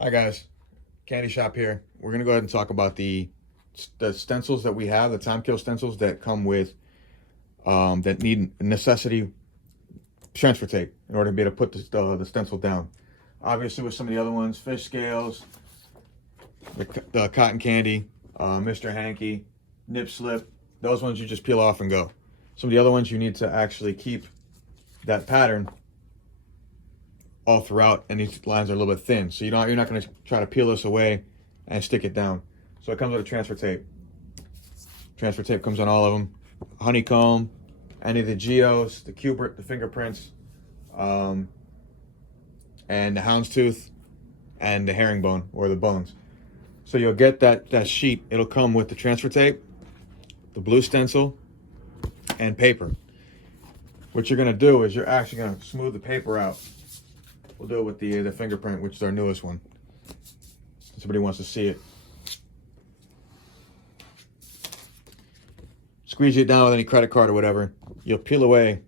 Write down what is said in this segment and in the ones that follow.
Hi guys, Candy Shop here. We're gonna go ahead and talk about the stencils that we have, the time kill stencils that come with that need necessity transfer tape in order to be able to put the stencil down. Obviously, with some of the other ones, fish scales, the cotton candy, Mr. Hanky, nip slip, those ones you just peel off and go. Some of the other ones you need to actually keep that pattern all throughout, and these lines are a little bit thin, so you're not going to try to peel this away and stick it down. So it comes with a transfer tape. Transfer tape comes on all of them. Honeycomb, any of the geos, the cubert, the fingerprints, and the houndstooth, and the herringbone or the bones. So you'll get that sheet. It'll come with the transfer tape, the blue stencil, and paper. What you're going to do is you're actually going to smooth the paper out. We'll do it with the fingerprint, which is our newest one. Somebody wants to see it. Squeeze it down with any credit card or whatever. You'll peel away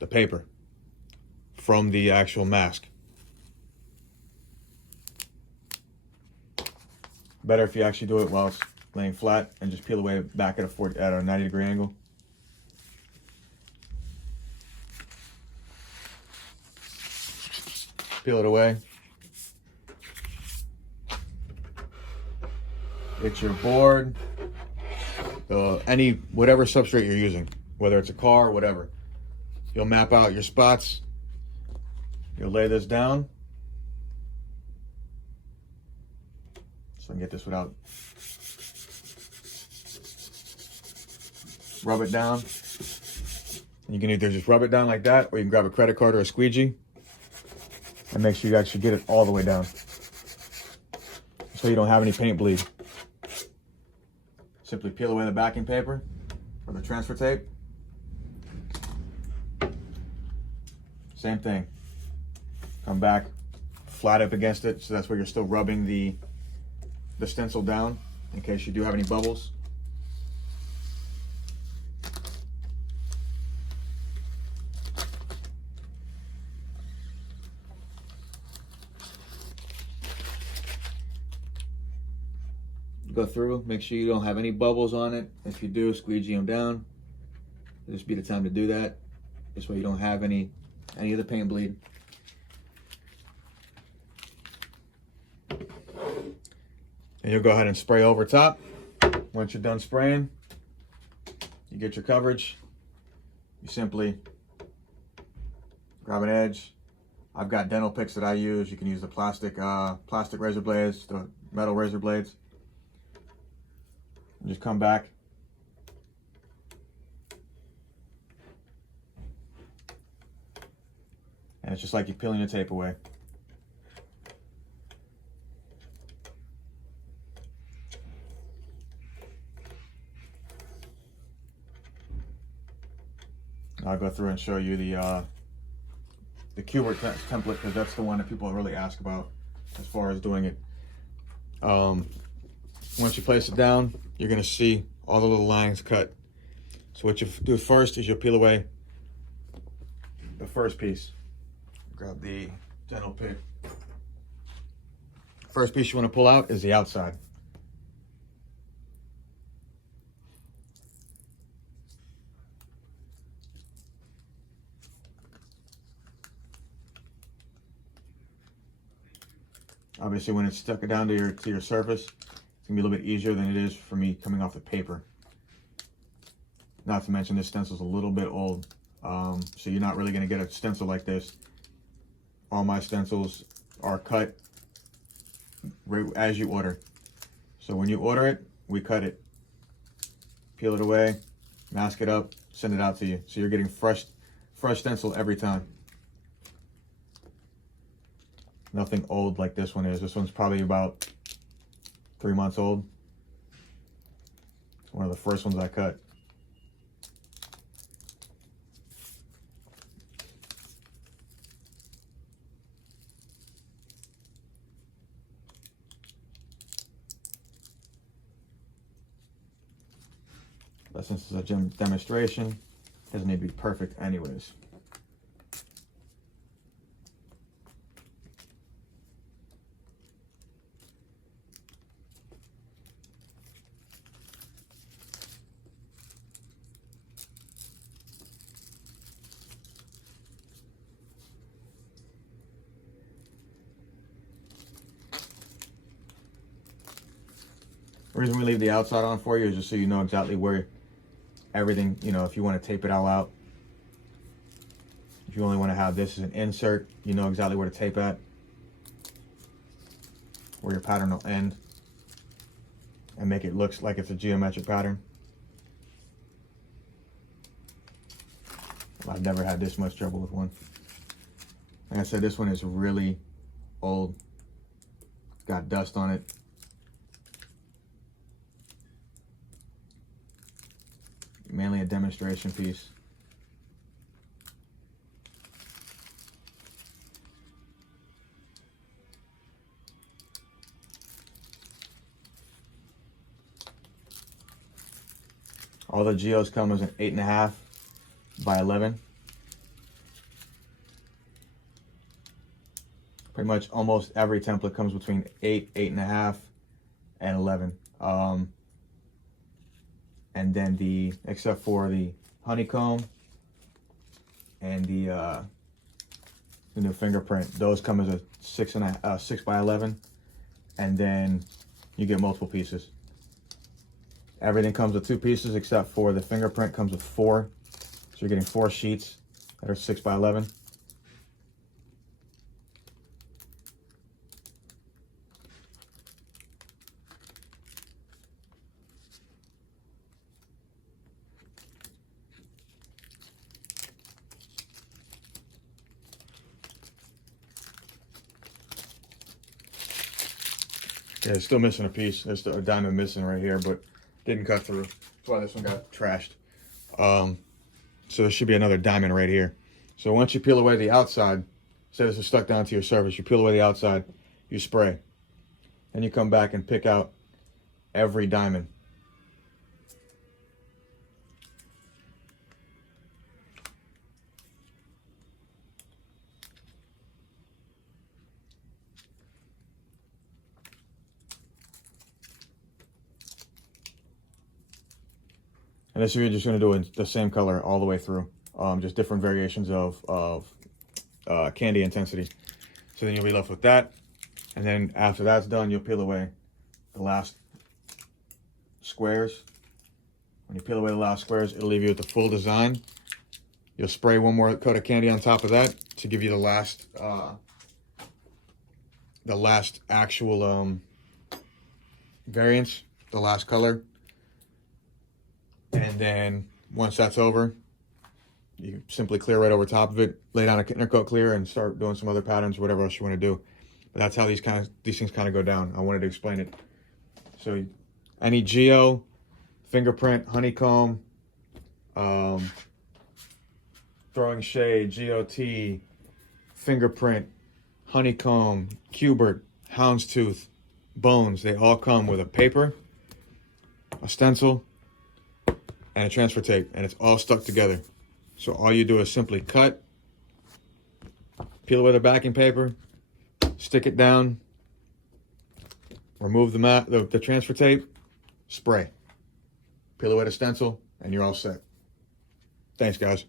the paper from the actual mask. Better if you actually do it while it's laying flat and just peel away back at a 90-degree angle. Peel it away. It's your board, whatever substrate you're using, whether it's a car or whatever. You'll map out your spots. You'll lay this down. So I can get this without. Rub it down. You can either just rub it down like that, or you can grab a credit card or a squeegee and make sure you actually get it all the way down so you don't have any paint bleed. Simply peel away the backing paper or the transfer tape. Same thing. Come back flat up against it, so that's where you're still rubbing the stencil down in case you do have any bubbles. Go through, make sure you don't have any bubbles on it. If you do, squeegee them down. This be the time to do that. This way you don't have any of the paint bleed. And you'll go ahead and spray over top. Once you're done spraying, you get your coverage. You simply grab an edge. I've got dental picks that I use. You can use the plastic razor blades, the metal razor blades. And just come back. And it's just like you're peeling your tape away. I'll go through and show you the cubert template, because that's the one that people really ask about as far as doing it. Once you place it down, you're going to see all the little lines cut. So what you do first is you'll peel away the first piece. Grab the dental pick. First piece you want to pull out is the outside. Obviously, when it's stuck down to your surface, it's gonna be a little bit easier than it is for me coming off the paper. Not to mention this stencil's a little bit old, so you're not really gonna get a stencil like this. All my stencils are cut right as you order. So when you order it, we cut it, peel it away, mask it up, send it out to you. So you're getting fresh stencil every time. Nothing old like this one is. This one's probably about 3 months old. It's one of the first ones I cut. But since it's a demonstration, it doesn't need to be perfect anyways. The reason we leave the outside on for you is just so you know exactly where everything, you know, if you want to tape it all out. If you only want to have this as an insert, you know exactly where to tape at, where your pattern will end, and make it look like it's a geometric pattern. I've never had this much trouble with one. Like I said, this one is really old. It's got dust on it. Mainly a demonstration piece. All the geos come as an 8.5 by 11. Pretty much almost every template comes between 8, 8.5, and 11. And then except for the honeycomb and the new fingerprint, those come as a 6 by 11, and then you get multiple pieces. Everything comes with 2 pieces except for the fingerprint comes with 4. So you're getting 4 sheets that are 6 by 11. Yeah, it's still missing a piece. There's still a diamond missing right here, but didn't cut through. That's why this one got trashed. So there should be another diamond right here. So once you peel away the outside, say this is stuck down to your surface, you peel away the outside, you spray. Then you come back and pick out every diamond. And this you're just going to do it the same color all the way through, just different variations of candy intensity. So then you'll be left with that, and then after that's done, you'll peel away the last squares. When you peel away the last squares, it'll leave you with the full design. You'll spray one more coat of candy on top of that to give you the last actual variance, the last color. And then once that's over, you simply clear right over top of it, lay down a intercoat clear, and start doing some other patterns, whatever else you want to do. But that's how these things kind of go down. I wanted to explain it. So any geo, fingerprint, honeycomb, throwing shade, GOT, fingerprint, honeycomb, cubert, houndstooth, bones, they all come with a paper, a stencil, and a transfer tape, and it's all stuck together. So all you do is simply cut, peel away the backing paper, stick it down, remove the transfer tape, spray, peel away the stencil, and you're all set. Thanks, guys.